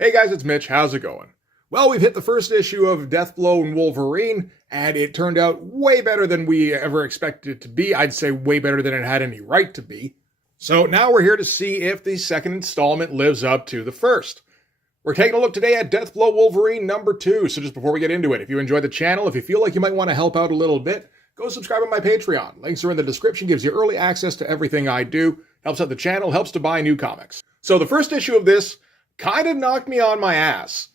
Hey guys, it's Mitch. How's it going? Well, we've hit the first issue of DEATHBLOW and Wolverine, and it turned out way better than we ever expected it to be. I'd say way better than it had any right to be. So now we're here to see if the second installment lives up to the first. We're taking a look today at DEATHBLOW Wolverine number 2. So just before we get into it, if you enjoyed the channel, if you feel like you might want to help out a little bit, go subscribe on my Patreon. Links are in the description, gives you early access to everything I do, helps out the channel, helps to buy new comics. So the first issue of this kind of knocked me on my ass.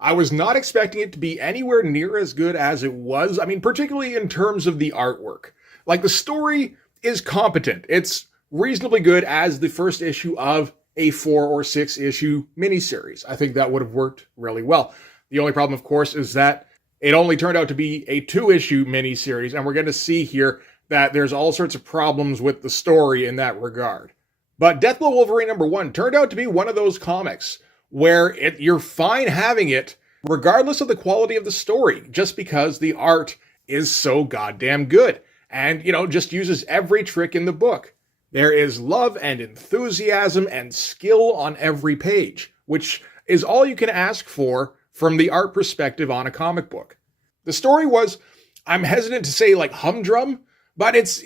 I was not expecting it to be anywhere near as good as it was. I mean, particularly in terms of the artwork. Like, the story is competent. It's reasonably good as the first issue of a 4 or 6 issue miniseries. I think that would have worked really well. The only problem, of course, is that it only turned out to be a 2-issue miniseries, and we're going to see here that there's all sorts of problems with the story in that regard. But DEATHBLOW Wolverine number 1 turned out to be one of those comics where you're fine having it regardless of the quality of the story, just because the art is so goddamn good and, just uses every trick in the book. There is love and enthusiasm and skill on every page, which is all you can ask for from the art perspective on a comic book. The story was, I'm hesitant to say like humdrum, but it's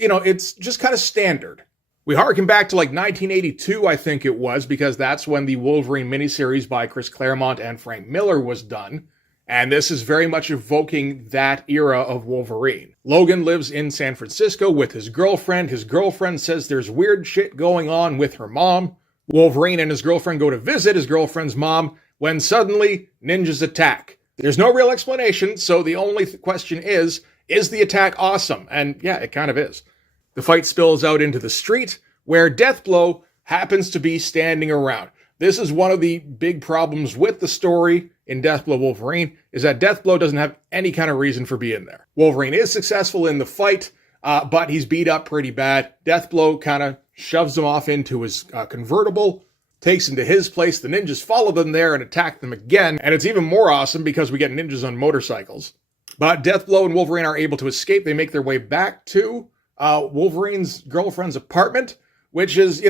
just kind of standard. We harken back to like 1982, I think it was, because that's when the Wolverine miniseries by Chris Claremont and Frank Miller was done. And this is very much evoking that era of Wolverine. Logan lives in San Francisco with his girlfriend. His girlfriend says there's weird shit going on with her mom. Wolverine and his girlfriend go to visit his girlfriend's mom when suddenly ninjas attack. There's no real explanation, so the only question is the attack awesome? And yeah, it kind of is. The fight spills out into the street, where DEATHBLOW happens to be standing around. This is one of the big problems with the story in DEATHBLOW Wolverine, is that DEATHBLOW doesn't have any kind of reason for being there. Wolverine is successful in the fight, but he's beat up pretty bad. DEATHBLOW kind of shoves him off into his convertible, takes him to his place. The ninjas follow them there and attack them again, and it's even more awesome because we get ninjas on motorcycles. But DEATHBLOW and Wolverine are able to escape. They make their way back to Wolverine's girlfriend's apartment, which is,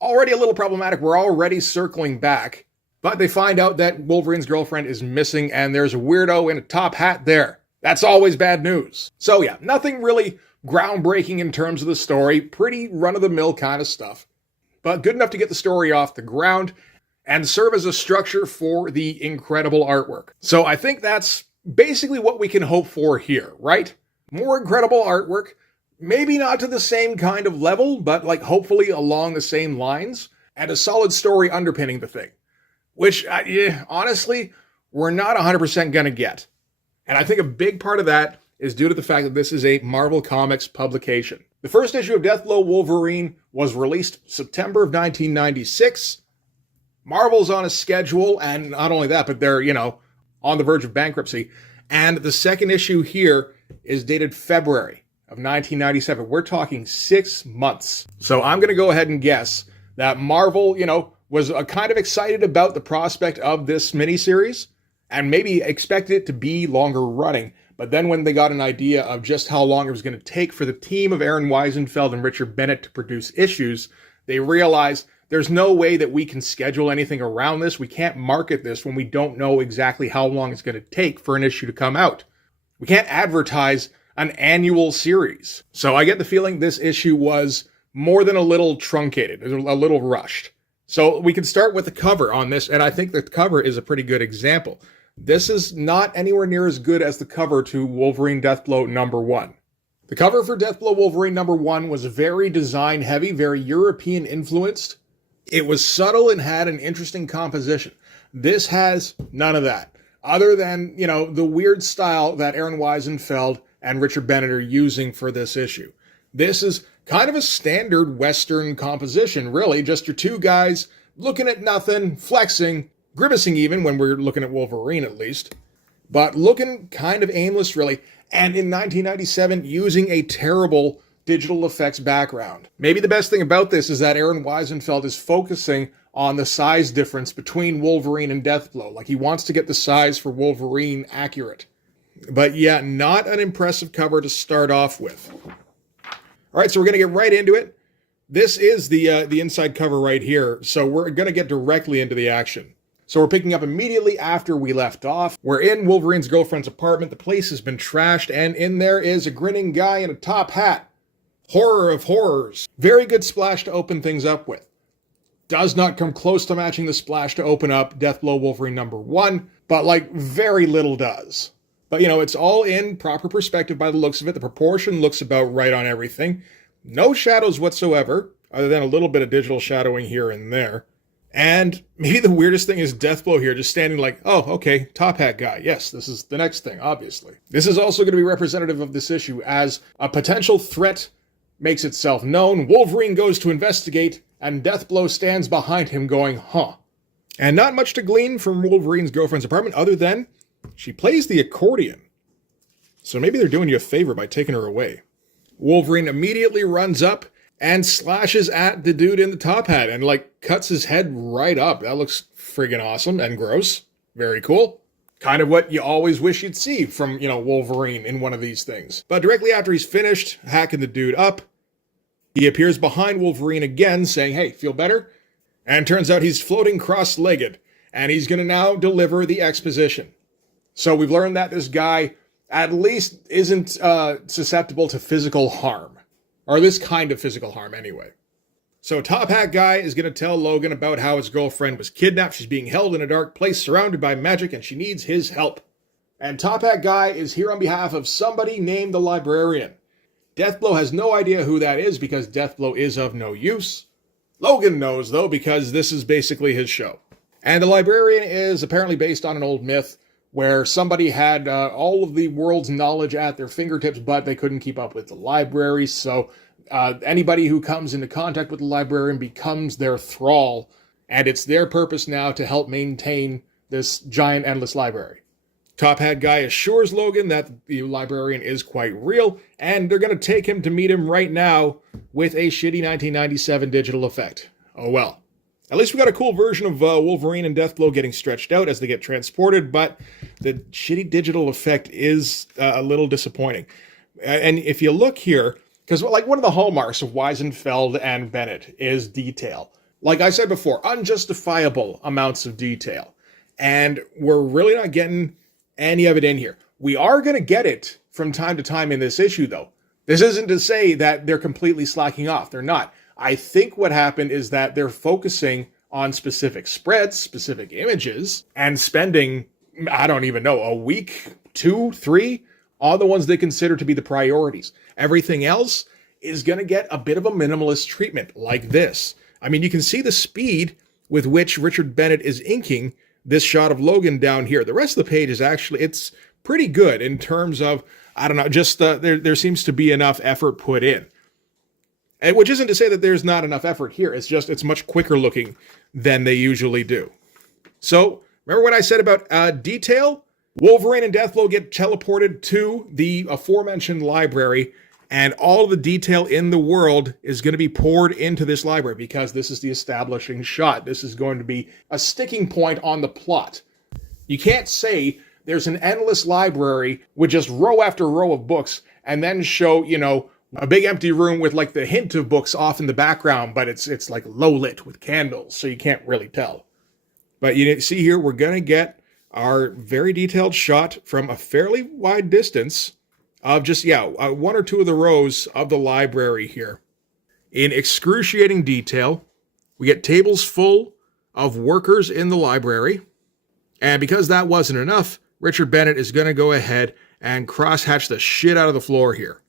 already a little problematic. We're already circling back, but they find out that Wolverine's girlfriend is missing and there's a weirdo in a top hat there. That's always bad news. So yeah, nothing really groundbreaking in terms of the story. Pretty run-of-the-mill kind of stuff, but good enough to get the story off the ground and serve as a structure for the incredible artwork. So I think that's basically what we can hope for here, right? More incredible artwork. Maybe not to the same kind of level, but like hopefully along the same lines, and a solid story underpinning the thing. Which, honestly, we're not 100% going to get. And I think a big part of that is due to the fact that this is a Marvel Comics publication. The first issue of DEATHBLOW Wolverine was released September of 1996. Marvel's on a schedule, and not only that, but they're, on the verge of bankruptcy. And the second issue here is dated February of 1997. We're talking 6 months. So I'm going to go ahead and guess that Marvel, was kind of excited about the prospect of this miniseries and maybe expected it to be longer running. But then when they got an idea of just how long it was going to take for the team of Aaron Wiesenfeld and Richard Bennett to produce issues, they realized there's no way that we can schedule anything around this. We can't market this when we don't know exactly how long it's going to take for an issue to come out. We can't advertise an annual series. So I get the feeling this issue was more than a little truncated, a little rushed. So we can start with the cover on this, and I think the cover is a pretty good example. This is not anywhere near as good as the cover to Wolverine DEATHBLOW number 1. The cover for DEATHBLOW Wolverine number 1 was very design heavy, very European influenced. It was subtle and had an interesting composition. This has none of that, other than, the weird style that Aaron Wiesenfeld and Richard Bennett are using for this issue. This is kind of a standard Western composition, really. Just your two guys looking at nothing, flexing, grimacing even when we're looking at Wolverine at least, but looking kind of aimless, really. And in 1997, using a terrible digital effects background. Maybe the best thing about this is that Aaron Wiesenfeld is focusing on the size difference between Wolverine and DEATHBLOW. Like, he wants to get the size for Wolverine accurate. But yeah, not an impressive cover to start off with. All right, so we're going to get right into it. This is the inside cover right here, so we're going to get directly into the action. So we're picking up immediately after we left off. We're in Wolverine's girlfriend's apartment. The place has been trashed, and in there is a grinning guy in a top hat. Horror of horrors. Very good splash to open things up with. Does not come close to matching the splash to open up Deathblow Wolverine #1, but like very little does. But it's all in proper perspective by the looks of it. The proportion looks about right on everything. No shadows whatsoever, other than a little bit of digital shadowing here and there. And maybe the weirdest thing is Deathblow here, just standing like, oh, okay, top hat guy. Yes, this is the next thing, obviously. This is also going to be representative of this issue as a potential threat makes itself known. Wolverine goes to investigate, and Deathblow stands behind him going, huh. And not much to glean from Wolverine's girlfriend's apartment other than she plays the accordion. So maybe they're doing you a favor by taking her away. Wolverine immediately runs up and slashes at the dude in the top hat and cuts his head right up. That looks friggin' awesome and gross. Very cool. Kind of what you always wish you'd see from, Wolverine in one of these things. But directly after he's finished hacking the dude up, he appears behind Wolverine again saying, hey, feel better? And turns out he's floating cross-legged, and he's going to now deliver the exposition. So we've learned that this guy at least isn't susceptible to physical harm. Or this kind of physical harm, anyway. So Top Hat Guy is going to tell Logan about how his girlfriend was kidnapped. She's being held in a dark place surrounded by magic, and she needs his help. And Top Hat Guy is here on behalf of somebody named the Librarian. Deathblow has no idea who that is because Deathblow is of no use. Logan knows, though, because this is basically his show. And the Librarian is apparently based on an old myth where somebody had all of the world's knowledge at their fingertips, but they couldn't keep up with the library, so anybody who comes into contact with the Librarian becomes their thrall, and it's their purpose now to help maintain this giant, endless library. Top Hat Guy assures Logan that the Librarian is quite real, and they're going to take him to meet him right now with a shitty 1997 digital effect. Oh well. At least we got a cool version of Wolverine and Deathblow getting stretched out as they get transported, but the shitty digital effect is a little disappointing. And if you look here, because one of the hallmarks of Wiesenfeld and Bennett is detail. Like I said before, unjustifiable amounts of detail. And we're really not getting any of it in here. We are going to get it from time to time in this issue, though. This isn't to say that they're completely slacking off. They're not. I think what happened is that they're focusing on specific spreads, specific images, and spending, I don't even know, a week, 2, 3, on the ones they consider to be the priorities. Everything else is going to get a bit of a minimalist treatment like this. I mean, you can see the speed with which Richard Bennett is inking this shot of Logan down here. The rest of the page is actually, it's pretty good in terms of, I don't know, just there seems to be enough effort put in. And which isn't to say that there's not enough effort here. It's just, it's much quicker looking than they usually do. So, remember what I said about detail? Wolverine and Deathblow get teleported to the aforementioned library, and all the detail in the world is going to be poured into this library because this is the establishing shot. This is going to be a sticking point on the plot. You can't say there's an endless library with just row after row of books and then show, a big empty room with the hint of books off in the background, but it's low lit with candles, so you can't really tell. But you see here, we're going to get our very detailed shot from a fairly wide distance of just, one or two of the rows of the library here. In excruciating detail, we get tables full of workers in the library. And because that wasn't enough, Richard Bennett is going to go ahead and crosshatch the shit out of the floor here.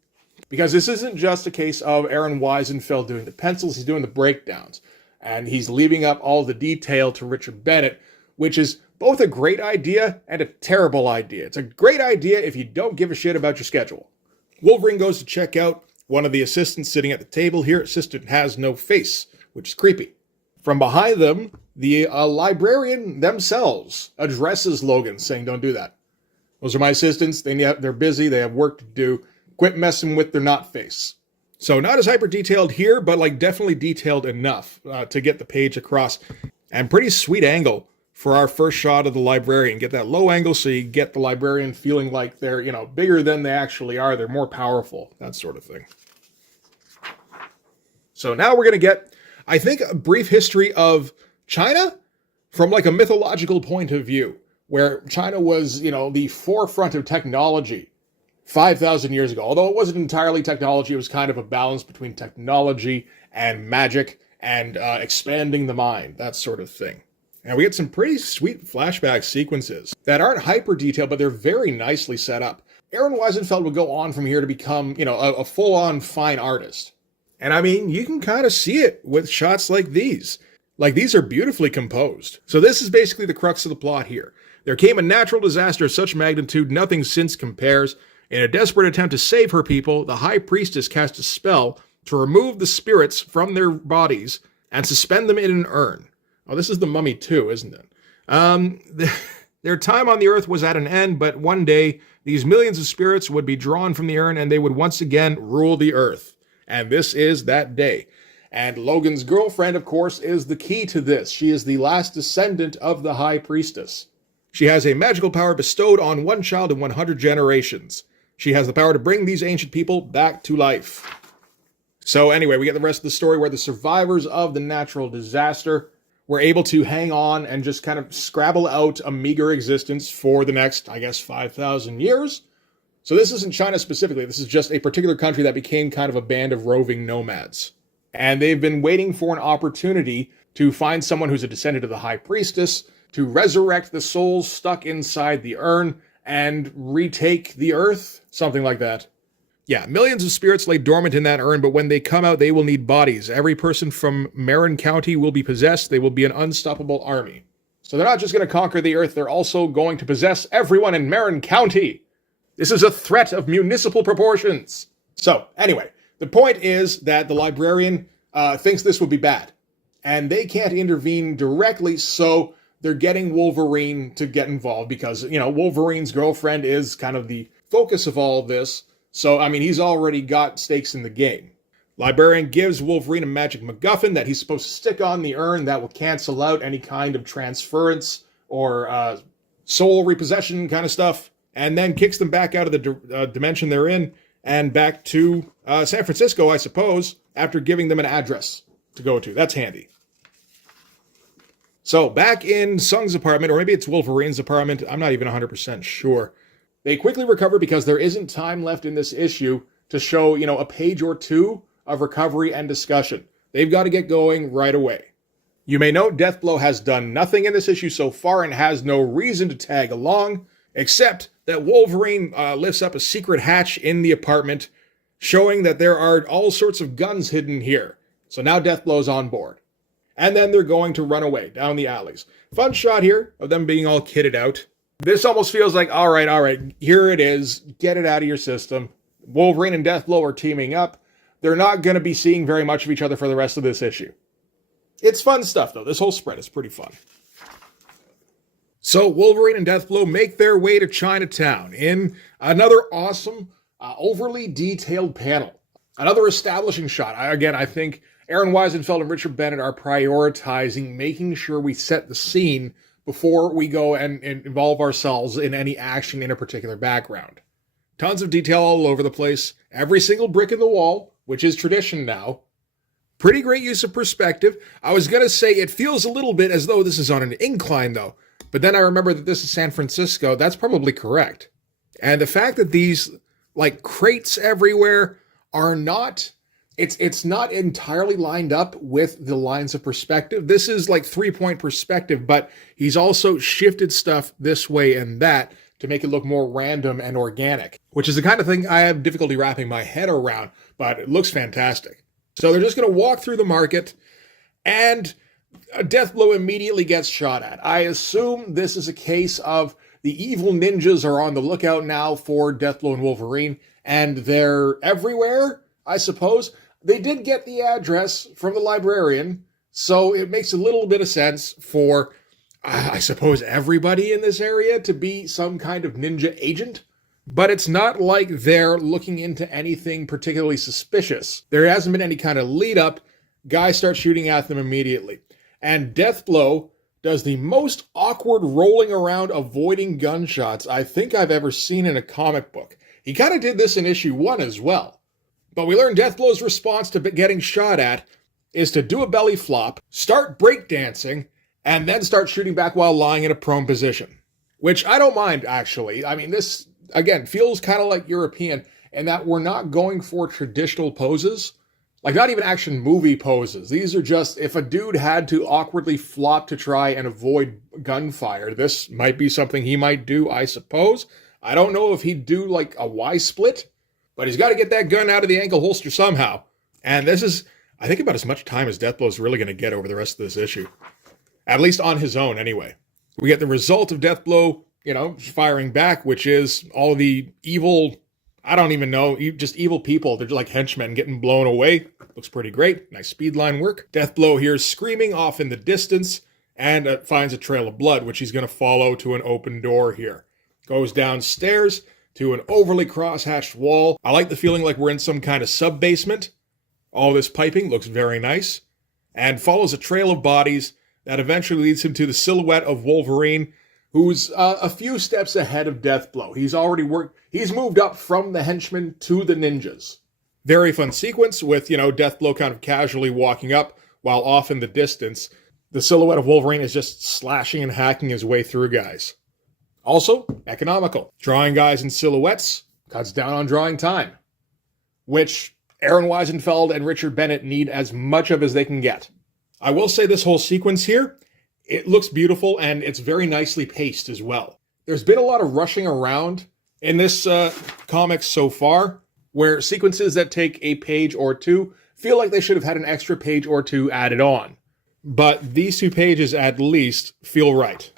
Because this isn't just a case of Aaron Wiesenfeld doing the pencils, he's doing the breakdowns. And he's leaving up all the detail to Richard Bennett, which is both a great idea and a terrible idea. It's a great idea if you don't give a shit about your schedule. Wolverine goes to check out one of the assistants sitting at the table here. Assistant has no face, which is creepy. From behind them, the librarian themselves addresses Logan, saying, don't do that. Those are my assistants. They're busy. They have work to do. Quit messing with their not face. So not as hyper detailed here, but definitely detailed enough to get the page across. And pretty sweet angle for our first shot of the librarian. Get that low angle so you get the librarian feeling like they're, bigger than they actually are. They're more powerful, that sort of thing. So now we're going to get, I think, a brief history of China, from like a mythological point of view, where China was, the forefront of technology 5,000 years ago. Although it wasn't entirely technology, it was kind of a balance between technology and magic and expanding the mind, that sort of thing. And we get some pretty sweet flashback sequences that aren't hyper detailed, but they're very nicely set up. Aaron Wiesenfeld would go on from here to become, a full-on fine artist. And I mean, you can kind of see it with shots like these. Like, these are beautifully composed. So this is basically the crux of the plot here. There came a natural disaster of such magnitude nothing since compares. In a desperate attempt to save her people, the High Priestess cast a spell to remove the spirits from their bodies and suspend them in an urn. Oh, this is the Mummy too, isn't it? Their time on the earth was at an end, but one day, these millions of spirits would be drawn from the urn and they would once again rule the earth. And this is that day. And Logan's girlfriend, of course, is the key to this. She is the last descendant of the High Priestess. She has a magical power bestowed on one child in 100 generations. She has the power to bring these ancient people back to life. So anyway, we get the rest of the story where the survivors of the natural disaster were able to hang on and just kind of scrabble out a meager existence for the next, 5,000 years. So this isn't China specifically. This is just a particular country that became kind of a band of roving nomads. And they've been waiting for an opportunity to find someone who's a descendant of the High Priestess to resurrect the souls stuck inside the urn and retake the earth, something like that. Yeah, millions of spirits lay dormant in that urn, but when they come out, they will need bodies. Every person from Marin County will be possessed. They will be an unstoppable army. So they're not just going to conquer the earth, they're also going to possess everyone in Marin County. This is a threat of municipal proportions. So, anyway, the point is that the librarian thinks this would be bad. And they can't intervene directly, so they're getting Wolverine to get involved because, Wolverine's girlfriend is kind of the focus of all of this. So, he's already got stakes in the game. Librarian gives Wolverine a magic MacGuffin that he's supposed to stick on the urn that will cancel out any kind of transference or soul repossession kind of stuff, and then kicks them back out of the dimension they're in and back to San Francisco, I suppose, after giving them an address to go to. That's handy. So, back in Sung's apartment, or maybe it's Wolverine's apartment, I'm not even 100% sure. They quickly recover because there isn't time left in this issue to show, a page or two of recovery and discussion. They've got to get going right away. You may note DEATHBLOW has done nothing in this issue so far and has no reason to tag along, except that Wolverine lifts up a secret hatch in the apartment, showing that there are all sorts of guns hidden here. So now DEATHBLOW's on board. And then they're going to run away down the alleys. Fun shot here of them being all kitted out. This almost feels like, all right, here it is. Get it out of your system. Wolverine and DEATHBLOW are teaming up. They're not going to be seeing very much of each other for the rest of this issue. It's fun stuff, though. This whole spread is pretty fun. So Wolverine and DEATHBLOW make their way to Chinatown in another awesome, overly detailed panel. Another establishing shot. I think Aaron Wiesenfeld and Richard Bennett are prioritizing making sure we set the scene before we go and involve ourselves in any action in a particular background. Tons of detail all over the place. Every single brick in the wall, which is tradition now. Pretty great use of perspective. I was going to say it feels a little bit as though this is on an incline, though. But then I remember that this is San Francisco. That's probably correct. And the fact that these, crates everywhere are not... It's not entirely lined up with the lines of perspective. This is 3-point perspective, but he's also shifted stuff this way and that to make it look more random and organic, which is the kind of thing I have difficulty wrapping my head around, but it looks fantastic. So they're just going to walk through the market, and DEATHBLOW immediately gets shot at. I assume this is a case of the evil ninjas are on the lookout now for DEATHBLOW and Wolverine, and they're everywhere, I suppose. They did get the address from the librarian, so it makes a little bit of sense for, I suppose, everybody in this area to be some kind of ninja agent. But it's not like they're looking into anything particularly suspicious. There hasn't been any kind of lead up. Guys start shooting at them immediately. And DEATHBLOW does the most awkward rolling around avoiding gunshots I think I've ever seen in a comic book. He kind of did this in issue 1 as well. But we learn DEATHBLOW's response to getting shot at is to do a belly flop, start breakdancing, and then starts shooting back while lying in a prone position, which I don't mind, actually. I mean, this, again, feels kind of like European in that we're not going for traditional poses, like not even action movie poses. These are just, if a dude had to awkwardly flop to try and avoid gunfire, this might be something he might do, I suppose. I don't know if he'd do like a Y-split, but he's got to get that gun out of the ankle holster somehow. And this is, I think, about as much time as Deathblow is really going to get over the rest of this issue. At least on his own, anyway. We get the result of Deathblow, firing back, which is all the evil, I don't even know, just evil people. They're just like henchmen getting blown away. Looks pretty great. Nice speed line work. Deathblow here screaming off in the distance and finds a trail of blood, which he's going to follow to an open door here. Goes downstairs to an overly cross-hatched wall. I like the feeling like we're in some kind of sub-basement. All this piping looks very nice. And follows a trail of bodies that eventually leads him to the silhouette of Wolverine, who's a few steps ahead of Deathblow. He's moved up from the henchmen to the ninjas. Very fun sequence with, Deathblow kind of casually walking up while off in the distance. The silhouette of Wolverine is just slashing and hacking his way through guys. Also, economical. Drawing guys in silhouettes cuts down on drawing time, which Aaron Wiesenfeld and Richard Bennett need as much of as they can get. I will say this whole sequence here, it looks beautiful and it's very nicely paced as well. There's been a lot of rushing around in this comic so far, where sequences that take a page or two feel like they should have had an extra page or two added on. But these 2 pages at least feel right.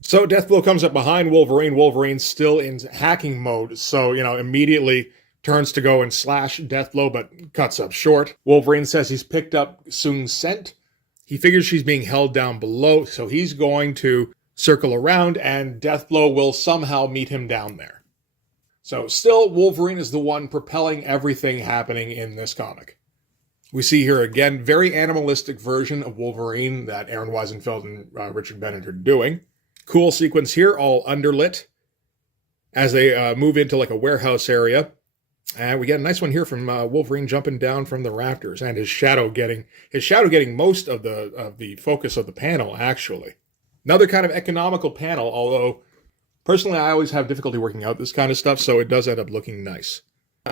So Deathblow comes up behind Wolverine. Wolverine's still in hacking mode, so, immediately turns to go and slash Deathblow, but cuts up short. Wolverine says he's picked up Sung's scent. He figures she's being held down below, so he's going to circle around, and Deathblow will somehow meet him down there. So still, Wolverine is the one propelling everything happening in this comic. We see here again, very animalistic version of Wolverine that Aaron Wiesenfeld and Richard Bennett are doing. Cool sequence here, all underlit, as they move into like a warehouse area. And we get a nice one here from Wolverine jumping down from the rafters, and his shadow getting most of the focus of the panel, actually. Another kind of economical panel, although personally I always have difficulty working out this kind of stuff, so it does end up looking nice.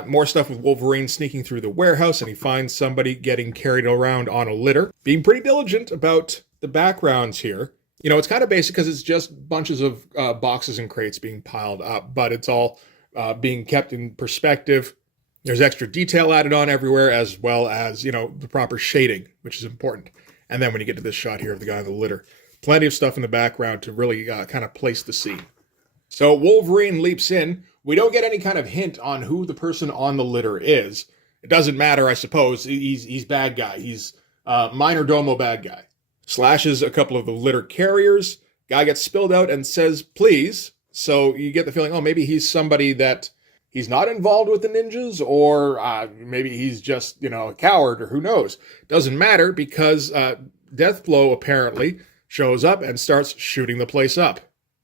More stuff with Wolverine sneaking through the warehouse, and he finds somebody getting carried around on a litter. Being pretty diligent about the backgrounds here. It's kind of basic because it's just bunches of boxes and crates being piled up, but it's all being kept in perspective. There's extra detail added on everywhere, as well as, the proper shading, which is important. And then when you get to this shot here of the guy in the litter, plenty of stuff in the background to really kind of place the scene. So Wolverine leaps in. We don't get any kind of hint on who the person on the litter is. It doesn't matter, I suppose. He's bad guy. He's minor domo bad guy. Slashes a couple of the litter carriers. Guy gets spilled out and says, please. So you get the feeling, maybe he's somebody that he's not involved with the ninjas, or maybe he's just, a coward, or who knows. Doesn't matter, because Deathblow apparently shows up and starts shooting the place up.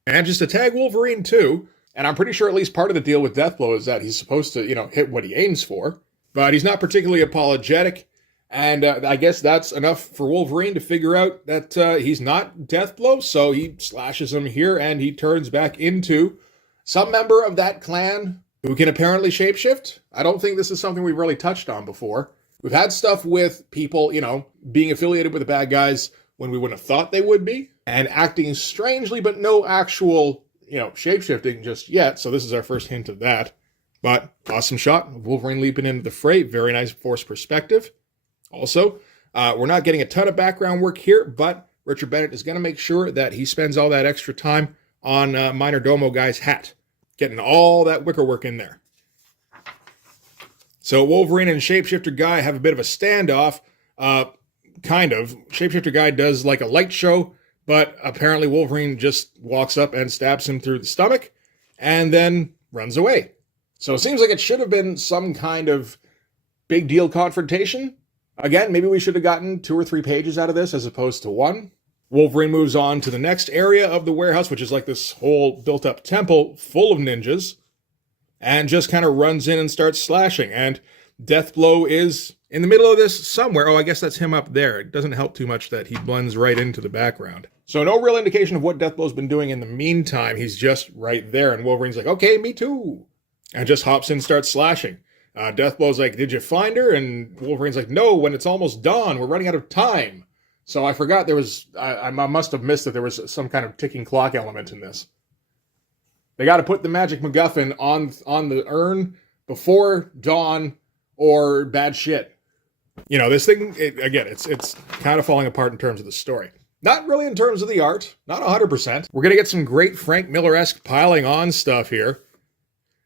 And just to tag Wolverine too, and I'm pretty sure at least part of the deal with Deathblow is that he's supposed to, hit what he aims for, but he's not particularly apologetic. And I guess that's enough for Wolverine to figure out that he's not Deathblow, so he slashes him here, and he turns back into some member of that clan who can apparently shapeshift. I don't think this is something we've really touched on before. We've had stuff with people, being affiliated with the bad guys when we wouldn't have thought they would be, and acting strangely, but no actual, shapeshifting just yet, so this is our first hint of that. But awesome shot, Wolverine leaping into the fray, very nice force perspective. Also, we're not getting a ton of background work here, but Richard Bennett is going to make sure that he spends all that extra time on Minor Domo guy's hat, getting all that wicker work in there. So Wolverine and Shapeshifter Guy have a bit of a standoff, kind of. Shapeshifter Guy does like a light show, but apparently Wolverine just walks up and stabs him through the stomach, and then runs away. So it seems like it should have been some kind of big deal confrontation. Again, maybe we should have gotten 2 or 3 pages out of this as opposed to 1. Wolverine moves on to the next area of the warehouse, which is like this whole built-up temple full of ninjas, and just kind of runs in and starts slashing. And Deathblow is in the middle of this somewhere. Oh, I guess that's him up there. It doesn't help too much that he blends right into the background. So no real indication of what Deathblow's been doing in the meantime. He's just right there, and Wolverine's like, okay, me too. And just hops in and starts slashing. Deathblow's like, did you find her? And Wolverine's like, no, when it's almost dawn, we're running out of time. So I forgot there was, I must have missed that there was some kind of ticking clock element in this. They got to put the magic MacGuffin on the urn before dawn or bad shit. You know, this thing, it's kind of falling apart in terms of the story. Not really in terms of the art, not 100%. We're going to get some great Frank Miller-esque piling on stuff here.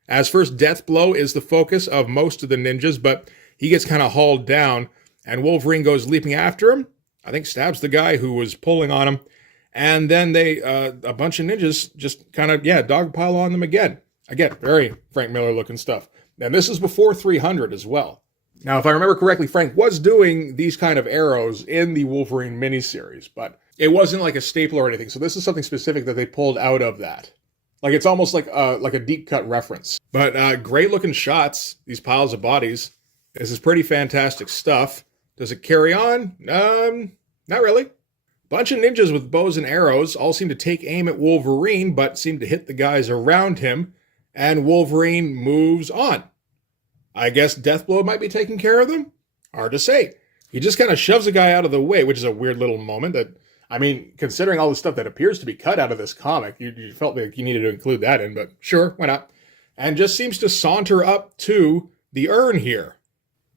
As first, Deathblow is the focus of most of the ninjas, but he gets kind of hauled down, and Wolverine goes leaping after him. I think stabs the guy who was pulling on him, and then they, a bunch of ninjas just kind of, dogpile on them again. Again, very Frank Miller-looking stuff. And this is before 300 as well. Now, if I remember correctly, Frank was doing these kind of arrows in the Wolverine miniseries, but it wasn't like a staple or anything, so this is something specific that they pulled out of that. Like, it's almost like a deep cut reference. But great looking shots, these piles of bodies. This is pretty fantastic stuff. Does it carry on? Not really. Bunch of ninjas with bows and arrows all seem to take aim at Wolverine, but seem to hit the guys around him, and Wolverine moves on. I guess Deathblow might be taking care of them? Hard to say. He just kind of shoves a guy out of the way, which is a weird little moment that, I mean, considering all the stuff that appears to be cut out of this comic, you felt like you needed to include that in, but sure, why not? And just seems to saunter up to the urn here.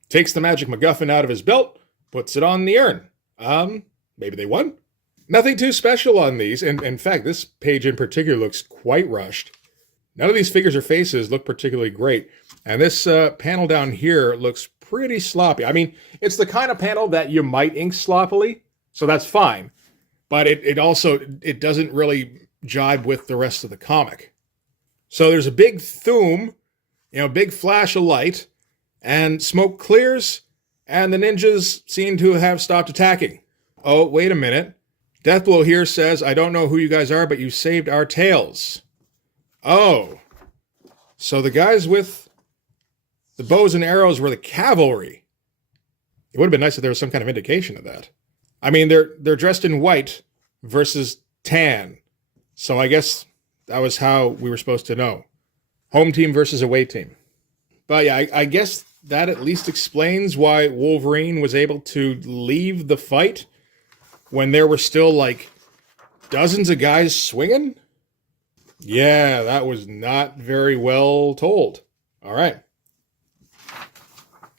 Takes the magic MacGuffin out of his belt, puts it on the urn. Maybe they won? Nothing too special on these. And in fact, this page in particular looks quite rushed. None of these figures or faces look particularly great. And this panel down here looks pretty sloppy. I mean, it's the kind of panel that you might ink sloppily, so that's fine. But it also doesn't really jibe with the rest of the comic. So there's a big thoom, big flash of light, and smoke clears, and the ninjas seem to have stopped attacking. Oh, wait a minute. Deathblow here says, I don't know who you guys are, but you saved our tails. Oh. So the guys with the bows and arrows were the cavalry. It would have been nice if there was some kind of indication of that. I mean, they're dressed in white versus tan. So I guess that was how we were supposed to know. Home team versus away team. But yeah, I guess that at least explains why Wolverine was able to leave the fight when there were still like dozens of guys swinging. Yeah, that was not very well told. All right.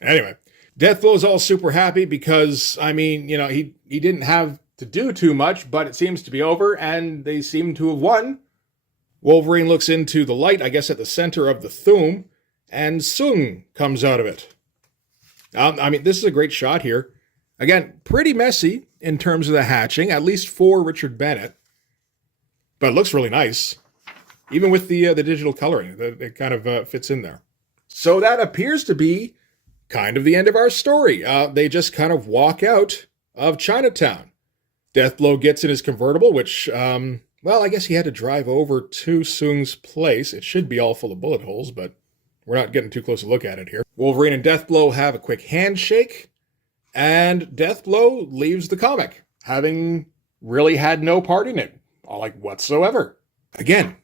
Anyway, Deathblow's all super happy because, I mean, he didn't have to do too much, but it seems to be over, and they seem to have won. Wolverine looks into the light, I guess at the center of the thoom, and Sung comes out of it. I mean, this is a great shot here. Again, pretty messy in terms of the hatching, at least for Richard Bennett. But it looks really nice. Even with the digital coloring, it kind of fits in there. So that appears to be kind of the end of our story. They just kind of walk out of Chinatown. Deathblow gets in his convertible, which, well, I guess he had to drive over to Sung's place. It should be all full of bullet holes, but we're not getting too close to look at it here. Wolverine and Deathblow have a quick handshake, and Deathblow leaves the comic, having really had no part in it, like whatsoever. Again,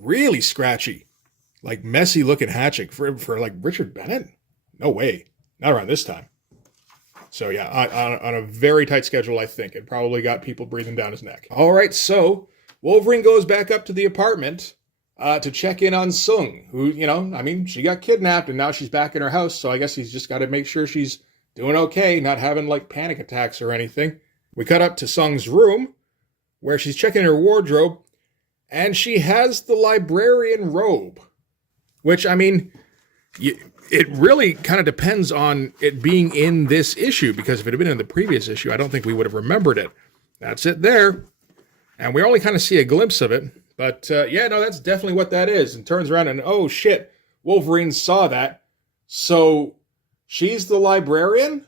really scratchy, like messy looking hatching for like Richard Bennett. No way, not around this time. So yeah, on a very tight schedule, I think. It probably got people breathing down his neck. All right, so Wolverine goes back up to the apartment to check in on Sung, who, I mean, she got kidnapped and now she's back in her house. So I guess he's just got to make sure she's doing okay, not having like panic attacks or anything. We cut up to Sung's room where she's checking her wardrobe and she has the librarian robe, which, I mean, it really kind of depends on it being in this issue, because if it had been in the previous issue, I don't think we would have remembered it. That's it there. And we only kind of see a glimpse of it. But yeah, no, that's definitely what that is. And turns around and, oh shit, Wolverine saw that. So she's the librarian?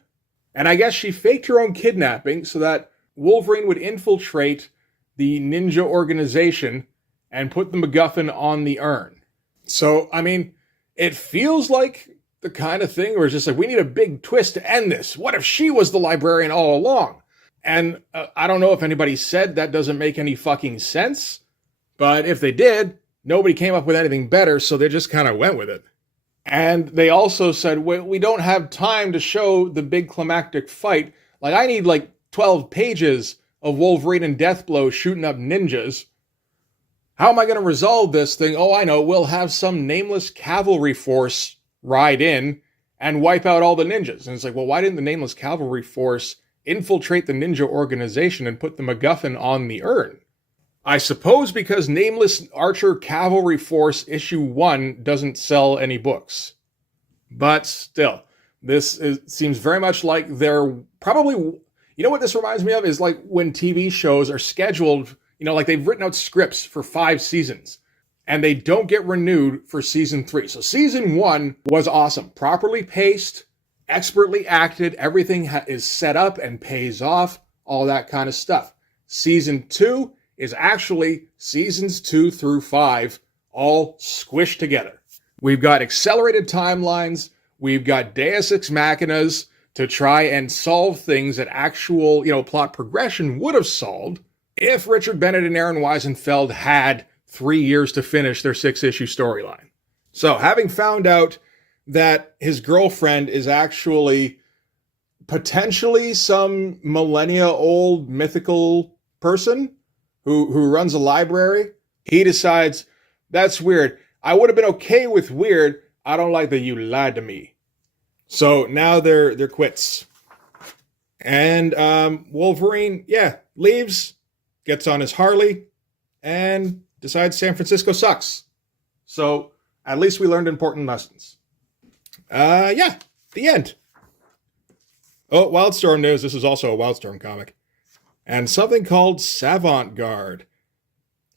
And I guess she faked her own kidnapping so that Wolverine would infiltrate the ninja organization and put the MacGuffin on the urn. So, I mean, it feels like the kind of thing where it's just like, we need a big twist to end this. What if she was the librarian all along? And I don't know if anybody said that doesn't make any fucking sense, but if they did, nobody came up with anything better, so they just kind of went with it. And they also said, we don't have time to show the big climactic fight. Like, I need like 12 pages of Wolverine and Deathblow shooting up ninjas. How am I going to resolve this thing? Oh, I know. We'll have some nameless cavalry force ride in and wipe out all the ninjas. And it's like, well, why didn't the nameless cavalry force infiltrate the ninja organization and put the MacGuffin on the urn? I suppose because Nameless Archer Cavalry Force issue 1 doesn't sell any books. But still, seems very much like they're probably... You know what this reminds me of? Is like when TV shows are scheduled, like they've written out scripts for 5 seasons, and they don't get renewed for season 3. So season 1 was awesome. Properly paced, expertly acted, everything is set up and pays off, all that kind of stuff. Season 2 is actually seasons 2 through 5 all squished together. We've got accelerated timelines, we've got Deus Ex Machinas to try and solve things that actual, plot progression would have solved if Richard Bennett and Aaron Wiesenfeld had 3 years to finish their 6-issue storyline. So, having found out that his girlfriend is actually potentially some millennia-old mythical person who runs a library, he decides, that's weird. I would have been okay with weird. I don't like that you lied to me. So now they're quits. And Wolverine, leaves, gets on his Harley, and decides San Francisco sucks. So at least we learned important lessons. The end. Oh, Wildstorm news. This is also a Wildstorm comic. And something called Savant Guard.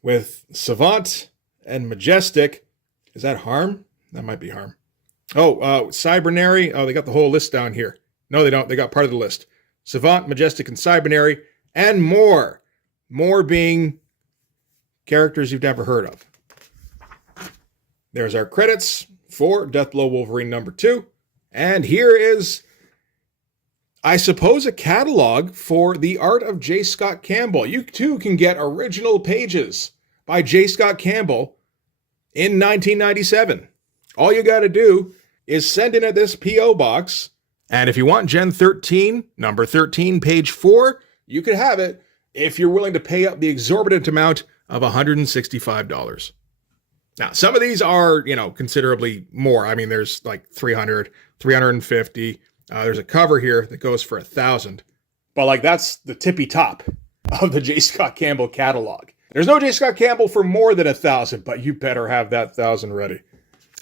With Savant and Majestic. Is that Harm? That might be Harm. Oh, Cybernary. Oh, they got the whole list down here. No, they don't. They got part of the list. Savant, Majestic, and Cybernary. And more. More being characters you've never heard of. There's our credits for Deathblow Wolverine number 2. And here is, I suppose, a catalog for the art of J. Scott Campbell. You too can get original pages by J. Scott Campbell in 1997. All you got to do is send in at this P.O. box, and if you want Gen 13, number 13, page 4, you can have it if you're willing to pay up the exorbitant amount of $165. Now, some of these are, considerably more. I mean, there's like 300, 350. There's a cover here that goes for $1,000. But that's the tippy top of the J. Scott Campbell catalog. There's no J. Scott Campbell for more than $1,000, but you better have that $1,000 ready.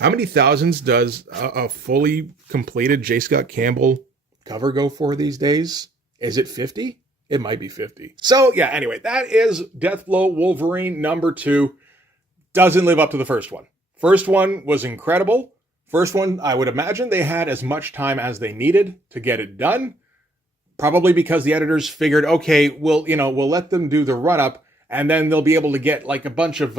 How many thousands does a fully completed J. Scott Campbell cover go for these days? Is it 50? It might be 50. So, anyway, that is Deathblow Wolverine number 2. Doesn't live up to the first one. First one was incredible. First one, I would imagine they had as much time as they needed to get it done. Probably because the editors figured, okay, we'll let them do the run-up, and then they'll be able to get a bunch of,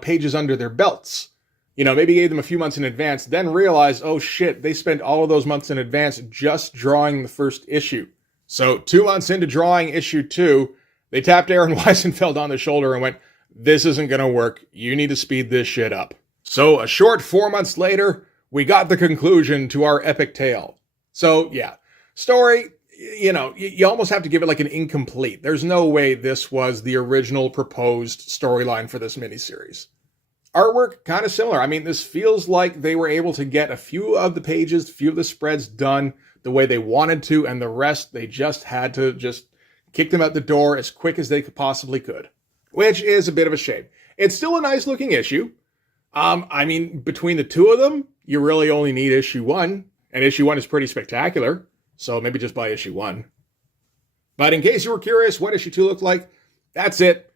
pages under their belts. Maybe gave them a few months in advance, then realized, oh shit, they spent all of those months in advance just drawing the first issue. So 2 months into drawing issue 2, they tapped Aaron Wiesenfeld on the shoulder and went, this isn't going to work. You need to speed this shit up. So a short 4 months later, we got the conclusion to our epic tale. So story, you almost have to give it an incomplete. There's no way this was the original proposed storyline for this miniseries. Artwork, kind of similar. I mean, this feels like they were able to get a few of the pages, a few of the spreads done the way they wanted to, and the rest, they just had to kick them out the door as quick as they possibly could. Which is a bit of a shame. It's still a nice looking issue. Between the two of them, you really only need issue 1, and issue 1 is pretty spectacular, so maybe just buy issue 1. But in case you were curious what issue 2 looked like, that's it.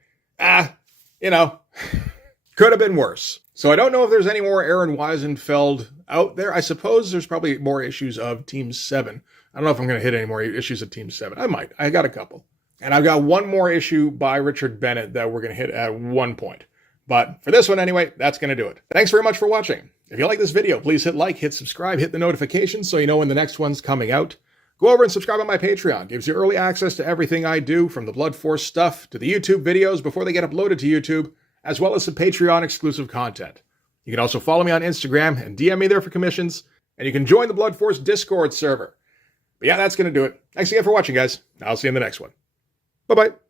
Could have been worse. So I don't know if there's any more Aaron Wiesenfeld out there. I suppose there's probably more issues of Team 7. I don't know if I'm going to hit any more issues of Team 7. I might. I got a couple. And I've got one more issue by Richard Bennett that we're going to hit at one point. But for this one anyway, that's going to do it. Thanks very much for watching. If you like this video, please hit like, hit subscribe, hit the notifications so you know when the next one's coming out. Go over and subscribe on my Patreon. It gives you early access to everything I do, from the Blood Force stuff to the YouTube videos before they get uploaded to YouTube, as well as some Patreon exclusive content. You can also follow me on Instagram and DM me there for commissions, and you can join the Blood Force Discord server. But yeah, that's going to do it. Thanks again for watching, guys. I'll see you in the next one. Bye-bye.